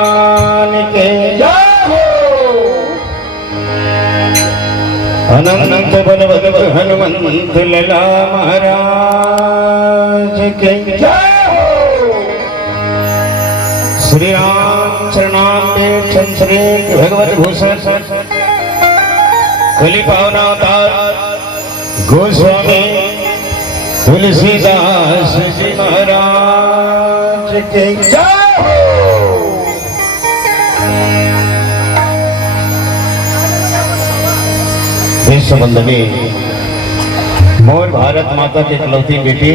भगवान के अनंत बलवंत हनुमंत लला महाराज के श्री राम चरणाम्बे श्री भगवत भूषण कलि पावनावतार गोस्वामी तुलसीदास जी महाराज के इस संबंध में मोर भारत माता की इकलौती बेटी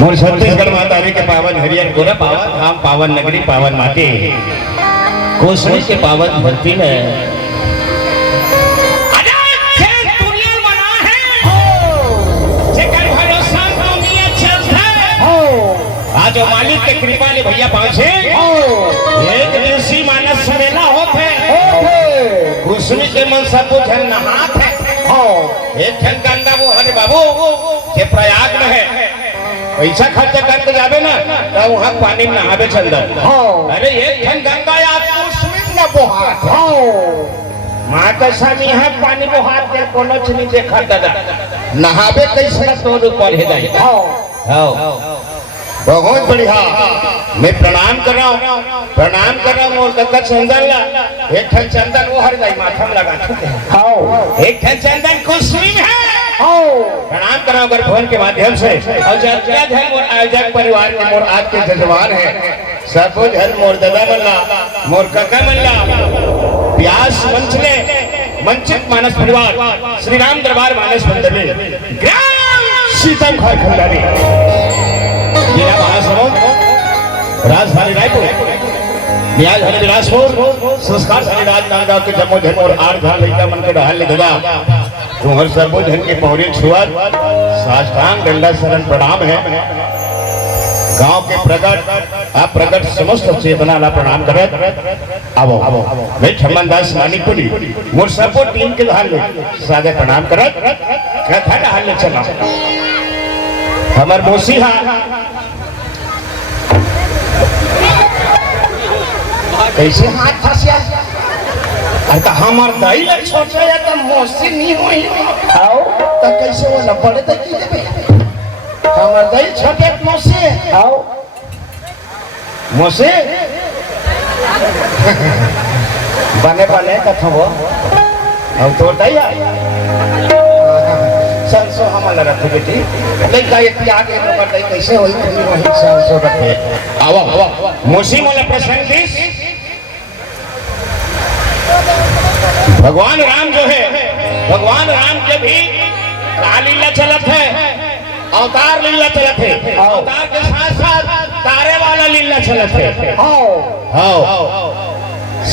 मोर छत्तीसगढ़ माता के पावन हरियर गोरा पावन धाम पावन नगरी पावन माटी कोसली के पावन धरती में आज मालिक के कृपा ले भैया पहुंचे एक ऋषि मानस मेला होते कुसुमी के मन सब जन नहात है एक ठन गंगा वो हरे बाबू के प्रयाग में है पैसा खर्च करके जावे ना तो वहाँ पानी में नहावे चंदन अरे एक ठन गंगा याद कुसुमी न बोहात माता स्वामी है पानी बोहात के कोनो चीज देखा दादा नहावे कैसे तो ऊपर है दाई बहुत बढ़िया मैं प्रणाम कर रहा हूँ और कक्का चंदन ला एक ठन चंदन वो हर दाई माथा में लगा चुके हैं एक ठन चंदन कुसुमी में है प्रणाम कर रहा हूँ फोन के माध्यम से और जगह धन मोर आयोजक परिवार के मोर आज के जजमान है सब धन मोर दादा मल्ला मोर कक्का मल्ला व्यास मंच ने मंचित मानस परिवार श्री राम दरबार मानस मंदिर में सीतम खाई खंडारी जिला महासमुंद राजधानी रायपुर न्याय धन विलासपुर संस्कार धनी राजनांदगांव के जम्मू धन और आठ धान लड़का मन के ढाल ले दगा तुम्हारे सर्वो धन के पौरी छुआत साष्टांग दंडा शरण प्रणाम है गांव के प्रगट समस्त चेतना ला प्रणाम करत आवो मैं छमन दास मानिकपुरी मोर सर्वो टीम के ढाल ले सादे प्रणाम करत कथा ढाल ले चला हमर मोसीहा कैसे हाथ फंसिया अरे तो हमार दाई लग सोचा या तो मौसी नहीं हुई आओ तो कैसे वो न पड़े तो की देबे हमार दाई छोटे मौसी आओ मौसी बने कथा वो अब तो दाई संसो हमारा रखे बेटी लेकिन दाई इतनी आगे नंबर दाई कैसे होई नहीं होई संसो रखे आओ मौसी मोला प्रसंग दिस भगवान राम जो है भगवान राम के भी लीला चलत है अवतार लीला चलत है अवतार के साथ साथ तारे वाला लीला चलत है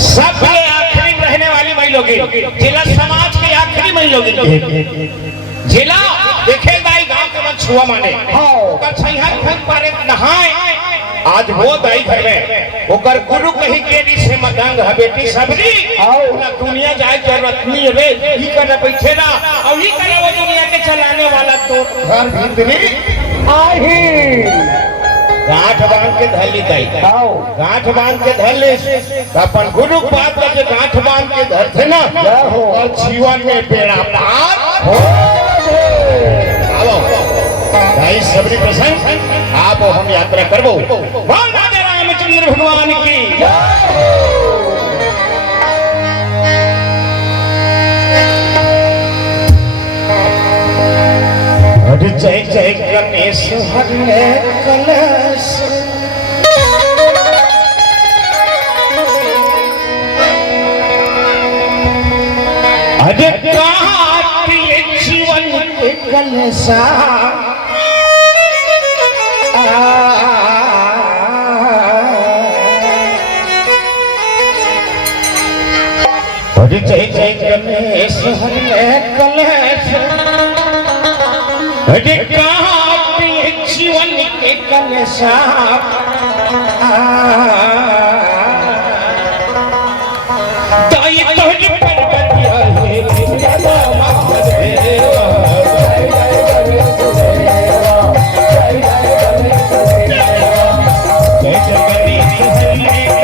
सबसे आखिरी रहने वाली महिलोगी जिला समाज की आखिरी महिलोगी जिला देखे दाई गांव के मन छुआ माने नहाए आज वो दाई घर में ओकर गुरु कही केरी से मदंग है बेटी सबरी ना दुनिया जाए जरूरत नहीं रे ई करना बैठे ना और ई करे वो दुनिया के चलाने वाला तो घर भीतरी आही गांठ बांध के धली दाई गांठ बांध के धले अपन गुरु बात के गांठ बांध के धरते ना और जीवन में बेड़ा पार हो भाई सबरी प्रसंग आप हम यात्रा करबो राजा रामचंद्र भगवान की जय जय गणेश हरे कलश अरे काटिए जीवन के कलशा जय जय गणेश हरे कलश अरे काटिए जीवन के कलशा दाई तोरी पर बंदिया है जय जय गणेश हरे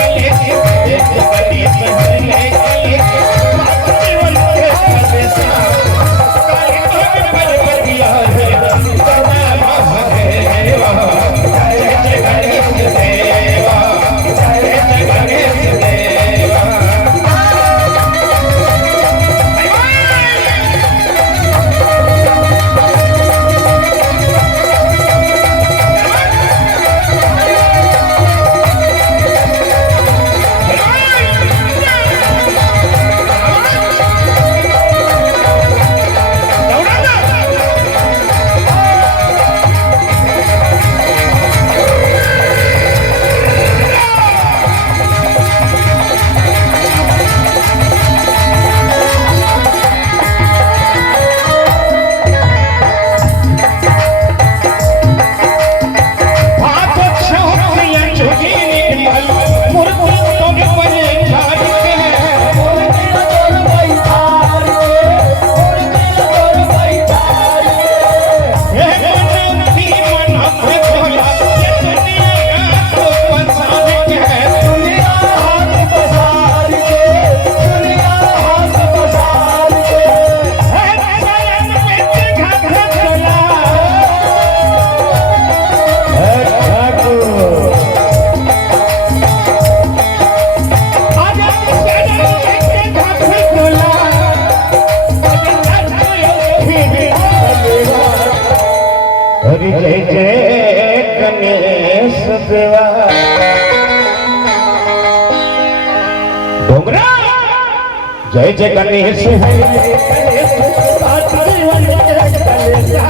सदेवा डोंगरा जय जय गणेश हरि गणेश बात जीवन के कलेजा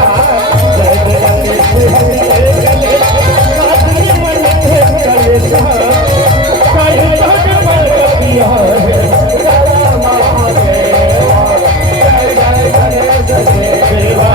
जय जय गणेश हरि गणेश बात जीवन के कलेजा काय तक पर कपिया है जय महादेव जय जय गणेश देवा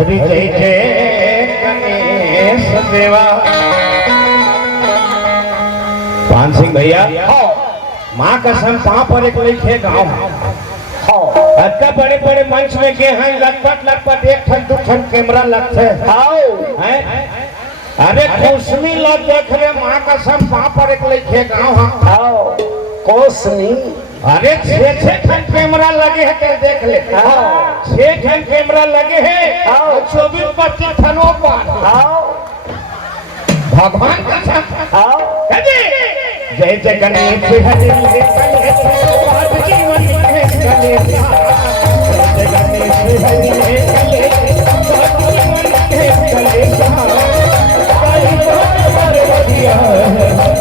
जय जय गणेश देवा पान सिंह भैया माँ कसम पाँ पर एक लिखे गाँव अत्ता बड़े बड़े मंच में के हैं लटपट एक ठन दो ठन कैमरा लगते हैं अरे कोसमी लोग देख रहे माँ कसम पाँ पर एक लिखे गाँव कोसमी अरे छह ठन कैमरा लगे हैं क्या देख ले छह ठन कैमरा लगे हैं 24-25 ठनों पर भगवान का जय जय गणेश हरि गणेश बात जीवन के कलेजा जय गणेश हरि गणेश बात जीवन के कलेजा काय तक पर कपिया है जय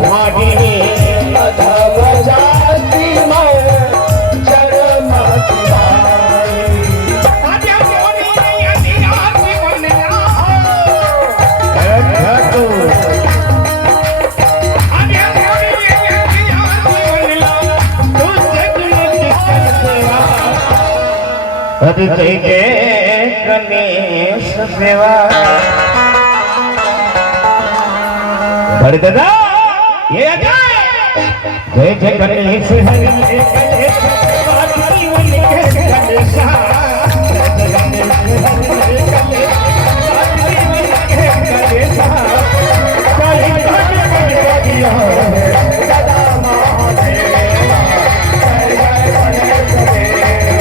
महादेव जय जय गणेश देवा बड़े दादा ये जय जय गणेश हरि गणेश बात जीवन के कलेजा जय जय गणेश हरि गणेश बात जीवन के कलेजा काय तक पर कपिया है सदा महादेव जय जय गणेश देवा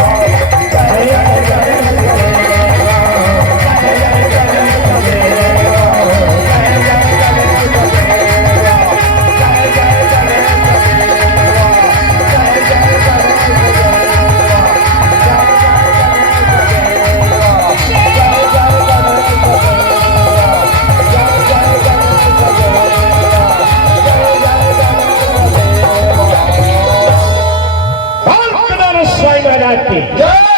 महाराज की जय